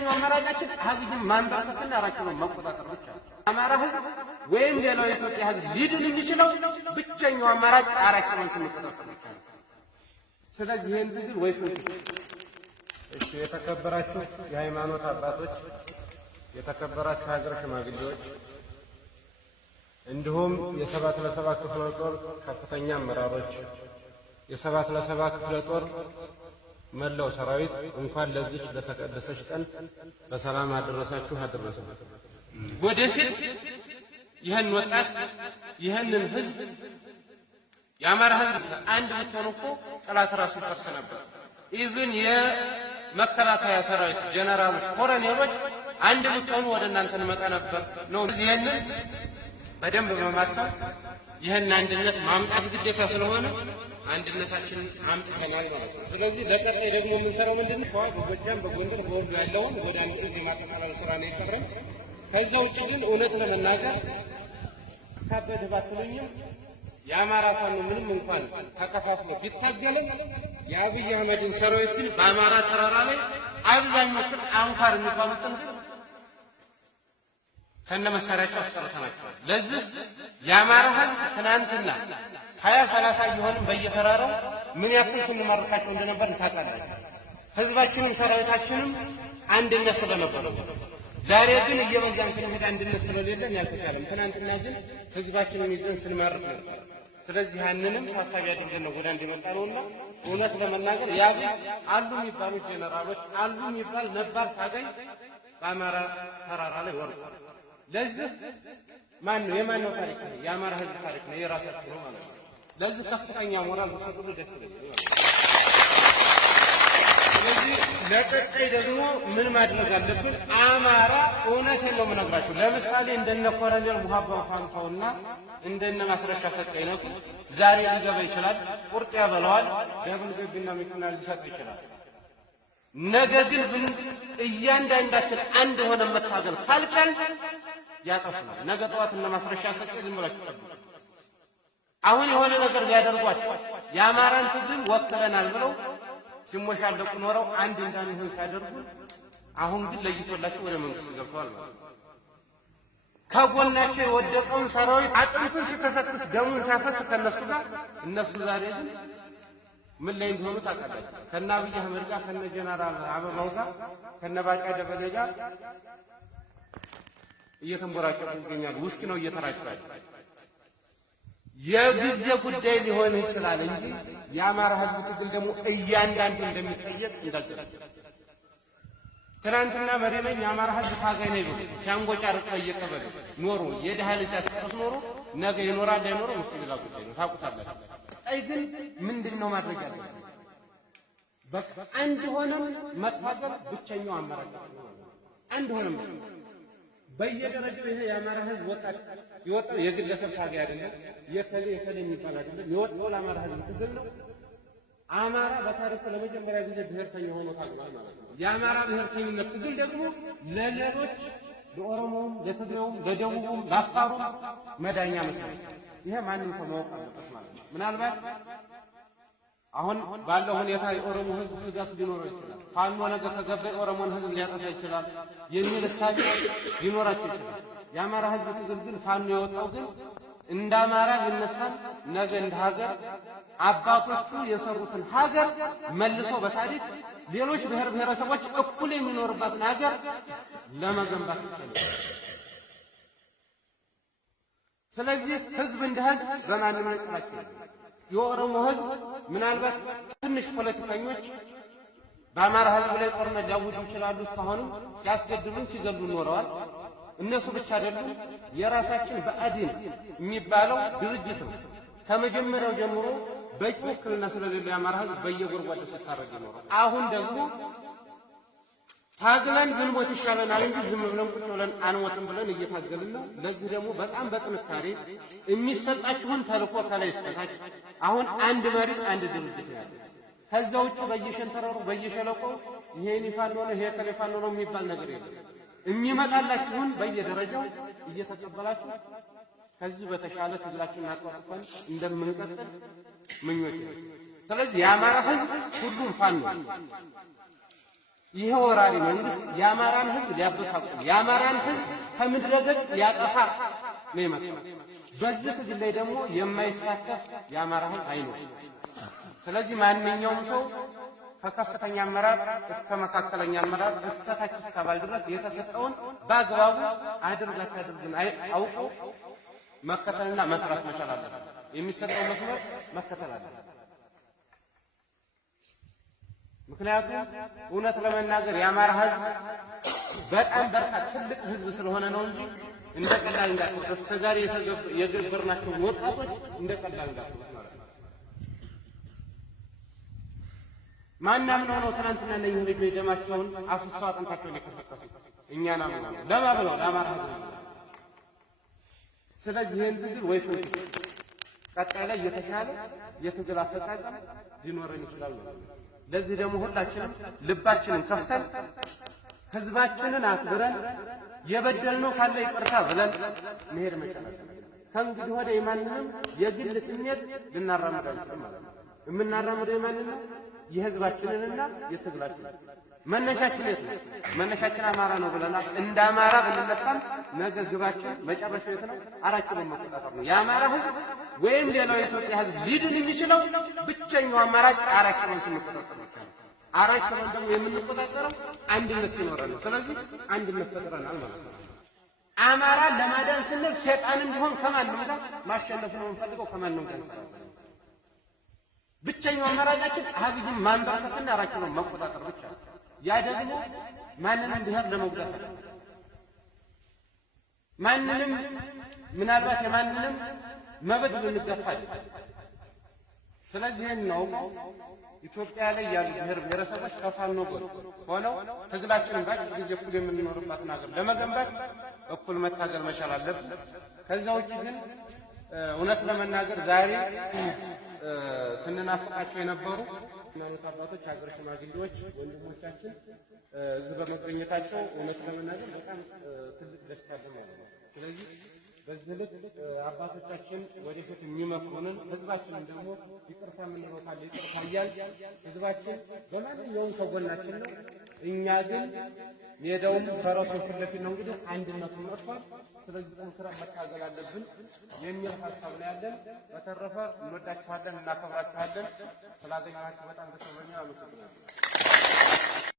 ብቸኛው አማራጫችን አብይን ማንበርከትና ራሳቸውን መቆጣጠር ብቻ ነው። አማራ ህዝብ ወይም ሌላው የኢትዮጵያ ህዝብ ሊድን የሚችለው ብቸኛው አማራጭ ራሳቸውን ስንቆጣጠር ብቻ ነው። ስለዚህ ይህን ትግል ወይስ እሺ፣ የተከበራችሁ የሃይማኖት አባቶች፣ የተከበራችሁ ሀገር ሽማግሌዎች እንዲሁም የሰባት ለሰባ ክፍለ ጦር ከፍተኛ አመራሮች፣ የሰባት ለሰባ ክፍለ ጦር መላው ሰራዊት እንኳን ለዚህ ለተቀደሰች ቀን በሰላም አደረሳችሁ አደረሰን። ወደፊት ይህን ወጣት ይህንን ህዝብ የአማራ ህዝብ አንድ ብትሆን እኮ ጠላት ራሱ ይፈርስ ነበር። ኢቭን የመከላከያ ሰራዊት ጀነራሎች፣ ኮሎኔሎች አንድ ብትሆኑ ወደ እናንተ እንመጣ ነበር ነው። ይህንን በደንብ በማሰብ ይህን አንድነት ማምጣት ግዴታ ስለሆነ አንድነታችንን አምጥተናል ማለት ነው። ስለዚህ ለቀጣይ ደግሞ የምንሰራው ምንድነው? በጎጃም በጎንደር በወሎ ያለውን ወደ አንድ እዚህ ማጠቃለል ስራ ነው የቀረን። ከዛ ውጭ ግን እውነት ለመናገር ካበደ ባትሉኝም የአማራ ፋኖ ምንም እንኳን ተከፋፍሎ ቢታገልም የአብይ አህመድን ሰራዊት ግን በአማራ ተራራ ላይ አብዛኞቹን አንኳር የሚባሉትን ከነ መሳሪያቸው አስቀርተናቸዋል። ለዚህ የአማራ ህዝብ ትናንትና 20-30 እየሆንም በየተራራው ምን ያክል ስንማርካቸው እንደነበር እንታውቃላችሁ። ህዝባችንም ሰራዊታችንም አንድነት ስለነበረ ዛሬ ግን እየበዛን ስለሄደ አንድነት ስለሌለን ያልተቻለም። ትናንትና ግን ህዝባችንን ይዘን ስንማርክ ነበር። ስለዚህ ያንንም ታሳቢ አድርገን ነው ወደ አንድ የመጣ ነውና እውነት ለመናገር ያብ አሉ የሚባሉ ጄኔራሎች አሉ የሚባል ነባር ታጋይ በአማራ ተራራ ላይ ወርቋል። ለዚህ ማን ነው የማነው ታሪክ ነው? የአማራ ህዝብ ታሪክ ነው፣ የራሳቸው ነው ማለት ነው። ለዚህ ከፍተኛ ሞራል ተሰጥቶ ደስ ይላል። ስለዚህ ለቀጣይ ደግሞ ምን ማድረግ አለብን? አማራ እውነቴን ነው የምነግራችሁ። ለምሳሌ እንደነ ኮሎኔል ሙሀባው ፋንታውና እንደነ ማስረሻ ሰጠይነቱ ዛሬ ሊገባ ይችላል፣ ቁርጥ ያበላዋል፣ ደብል ገብና መኪና ሊሰጥ ይችላል። ነገር ግን እያንዳንዳችን አንድ ሆነ መታገል ካልቻል ያጠፉናል። ነገ ጠዋት እነ ማስረሻ ሰጠይ ዝም ብላችሁ ጠብቁ። አሁን የሆነ ነገር ቢያደርጓቸው የአማራን ትግል ወክለናል ብለው ሲሞሻለቁ ኖረው አንድ እንዳንሆን ሲያደርጉ አሁን ግን ለይቶላቸው ወደ መንግስት ገብተዋል ማለት ነው። ከጎናቸው የወደቀውን ሰራዊት አጥንቱን ሲከሰክስ ደሙን ሲያፈስ ከነሱ ጋር እነሱ ዛሬ ግን ምን ላይ እንደሆኑ ታውቃላችሁ። ከነ አብይ አህመድ ጋር ከነ ጀነራል አበባው ጋር ከነ ባጫ ደበሌ ጋር እየተንቦራጨቁ ይገኛሉ። ውስኪ ነው እየተራጨራቸው። የጊዜ ጉዳይ ሊሆን ይችላል እንጂ የአማራ ህዝብ ትግል ደግሞ እያንዳንዱ እንደሚጠየቅ እንዳልተረዳ ትናንትና መሪ ነኝ የአማራ ህዝብ ታጋይ ነኝ ብሎ ሲያንጎጫርቅ እየቀበለ ኖሮ የድሃ ልጅ ሲያስቀርስ ኖሮ ነገ ይኖራል አይኖርም እሱ ሌላ ጉዳይ ነው፣ ታውቁታላችሁ። አይ ግን ምንድነው ማድረግ ያለብን? በቃ አንድ ሆነን መታገል ብቸኛው አማራጭ ነው። አንድ ሆነን በየደረጃው ይሄ የአማራ ህዝብ ወጣት ይወጣው የግለሰብ ታጋይ አይደለም፣ የከሌ የሚባል አይደለም። የወጣው ለአማራ ህዝብ ትግል ነው። አማራ በታሪኩ ለመጀመሪያ ጊዜ ብሔርተኛ ሆኖ ታግሏል ማለት ነው። የአማራ ብሔርተኝነት ትግል ደግሞ ለሌሎች ለኦሮሞውም፣ ለትግሬውም፣ ለደቡቡም፣ ለአፋሩም መዳኛ መስሎኝ ይሄ ማንም ሰው ማወቅ አለበት ማለት ነው። ምናልባት አሁን ባለው ሁኔታ የኦሮሞ ህዝብ ስጋት ሊኖረው ይችላል። ፋኖ ነገር ከገባ የኦሮሞን ህዝብ ሊያጠፋ ይችላል የሚል እሳቤ ሊኖራቸው ይችላል። የአማራ ህዝብ ትግል ግን ፋኖ የወጣው ግን እንደ አማራ ይነሳል። ነገ እንደ ሀገር አባቶቹ የሰሩትን ሀገር መልሶ በታሪክ ሌሎች ብሔር ብሔረሰቦች እኩል የሚኖርባትን ሀገር ለመገንባት ይችላል። ስለዚህ ህዝብ እንደ ህዝብ በማንም ላይ ጥላቻ የኦሮሞ ህዝብ ምናልባት ትንሽ ፖለቲከኞች በአማራ ህዝብ ላይ ጦርነት ሊያውጁ ይችላሉ። እስካሁንም ሲያስገድሉን ሲገሉ ኖረዋል። እነሱ ብቻ አይደሉም። የራሳችን ብአዴን የሚባለው ድርጅት ነው ከመጀመሪያው ጀምሮ በቂ ውክልና ስለሌለው የአማራ ህዝብ በየጎርጓዱ ሲታረግ ይኖራል። አሁን ደግሞ ታግለን ብንሞት ይሻለናል እንጂ ዝም ብለን ቁጭ ብለን አንሞትም ብለን እየታገልን ነው። ለዚህ ደግሞ በጣም በጥንካሬ የሚሰጣችሁን ተልእኮ ከላይ እስከታች አሁን አንድ መሪ አንድ ድርጅት ነው ያለው። ከዛ ውጭ በየሸንተረሩ በየሸለቆው ይሄ ፋኖ ነው ይሄ ፋኖ ነው የሚባል ነገር የለም። የሚመጣላችሁን በየደረጃው እየተቀበላችሁ ከዚህ በተሻለ ትግላችሁን አቋቁፈን እንደምንቀጥል ምኞቴ ነው። ስለዚህ የአማራ ህዝብ ሁሉም ፋኖ ይሄ ወራሪ መንግስት የአማራን ህዝብ ሊያበሳቁ የአማራን ህዝብ ከምድረ ገጽ ሊያጠፋ ነው የመጣው። በዚህ ትግል ላይ ደግሞ የማይሳተፍ የአማራ ህዝብ አይኖርም። ስለዚህ ማንኛውም ሰው ከከፍተኛ አመራር እስከ መካከለኛ አመራር እስከ ታች እስከ አባል ድረስ የተሰጠውን በአግባቡ አድርጋታድርግን አውቆ መከተልና መስራት መቻል አለበት። የሚሰጠው መስመር መከተል አለበት። ምክንያቱም እውነት ለመናገር የአማራ ህዝብ በጣም በርካታ ትልቅ ህዝብ ስለሆነ ነው እንጂ እንደ ቀላል እንዳትወስድ እስከዛሬ የገበርናቸው ወጣቶች እንደ ቀላል እንዳትወስድ ማለት ነው። ማናም ነው ትናንትና እነዚህ ልጆች ደማቸውን አፍሰው አጥንታቸውን የከሰከሱ እኛና ነው ለማ ብለው ለአማራ ህዝብ። ስለዚህ ይህን ትግል ወይ ሰው ቀጣይ ላይ የተሻለ የትግል አፈጻጸም ሊኖረን ይችላል ነው። ለዚህ ደግሞ ሁላችንም ልባችንን ከፍተን ህዝባችንን አክብረን የበደልነው ካለ ይቅርታ ብለን መሄድ መቻል አለብን። ከእንግዲህ ወዲያ የማንንም የግል ስሜት ልናራምድ አንችልም ማለት ነው። የምናራምደው የማንንም የህዝባችንንና የትግላችንን መነሻችን የት ነው? መነሻችን አማራ ነው ብለናል። እንደ አማራ ብንነሳም ነገ ግባችን መጨረሻው የት ነው? 4 ኪሎ መቆጣጠር ነው። የአማራ ህዝብ ወይም ሌላው የኢትዮጵያ ህዝብ ሊድን የሚችለው ብቸኛው አማራጭ 4 ኪሎን ስንቆጣጠር ብቻ ነው። 4 ኪሎን ደግሞ የምንቆጣጠረው አንድነት ሲኖረን ነው። ስለዚህ አንድነት ፈጥረናል ማለት ነው። አማራ ለማዳን ስንል ሰይጣንን ቢሆን ከማንም ጋር ማሸነፍ ነው የምንፈልገው፣ ከማንም ጋር እንሰራለን። ብቸኛው አማራጫችን አብይን ማንበርከትና 4 ኪሎን መቆጣጠር ብቻ ነው። ያ ደግሞ ማንንም ብሔር ለመጉዳት ነው። ማንንም ምናልባት የማንንም መብት ልንገፋ አይደለም። ስለዚህ ነው ኢትዮጵያ ላይ ያሉ ብሔር ብሔረሰቦች ከፋኖ ጎን ሆነው ትግላችንን በአጭር ጊዜ እኩል የምንኖርባትን ሀገር ለመገንባት እኩል መታገል መቻል አለብን። ከዛ ውጭ ግን እውነት ለመናገር ዛሬ ስንናፍቃቸው የነበሩ እናት አባቶች፣ ሀገር ሽማግሌዎች፣ ወንድሞቻችን እዚህ በመገኘታቸው እውነት ለመናገር በጣም ትልቅ ደስታ አለ ማለት ነው። ስለዚህ በዚህ ልክ አባቶቻችን ወደፊት የሚመክሩንን ህዝባችንን ደግሞ ይቅርታ የምንለው ካለ ይቅርታ እያልን ህዝባችን በማንኛውም ከጎናችን ነው። እኛ ግን ሜዳውም ፈረሱን ፊት ለፊት ነው። እንግዲህ አንድነቱን መጥቷል። ስለዚህ ጠንክረን መታገል አለብን የሚል ሀሳብ ነው ያለን። በተረፈ እንወዳችኋለን፣ እናከብራችኋለን። ስላገኘናችሁ በጣም ደስ ብሎኛል። አመሰግናለሁ።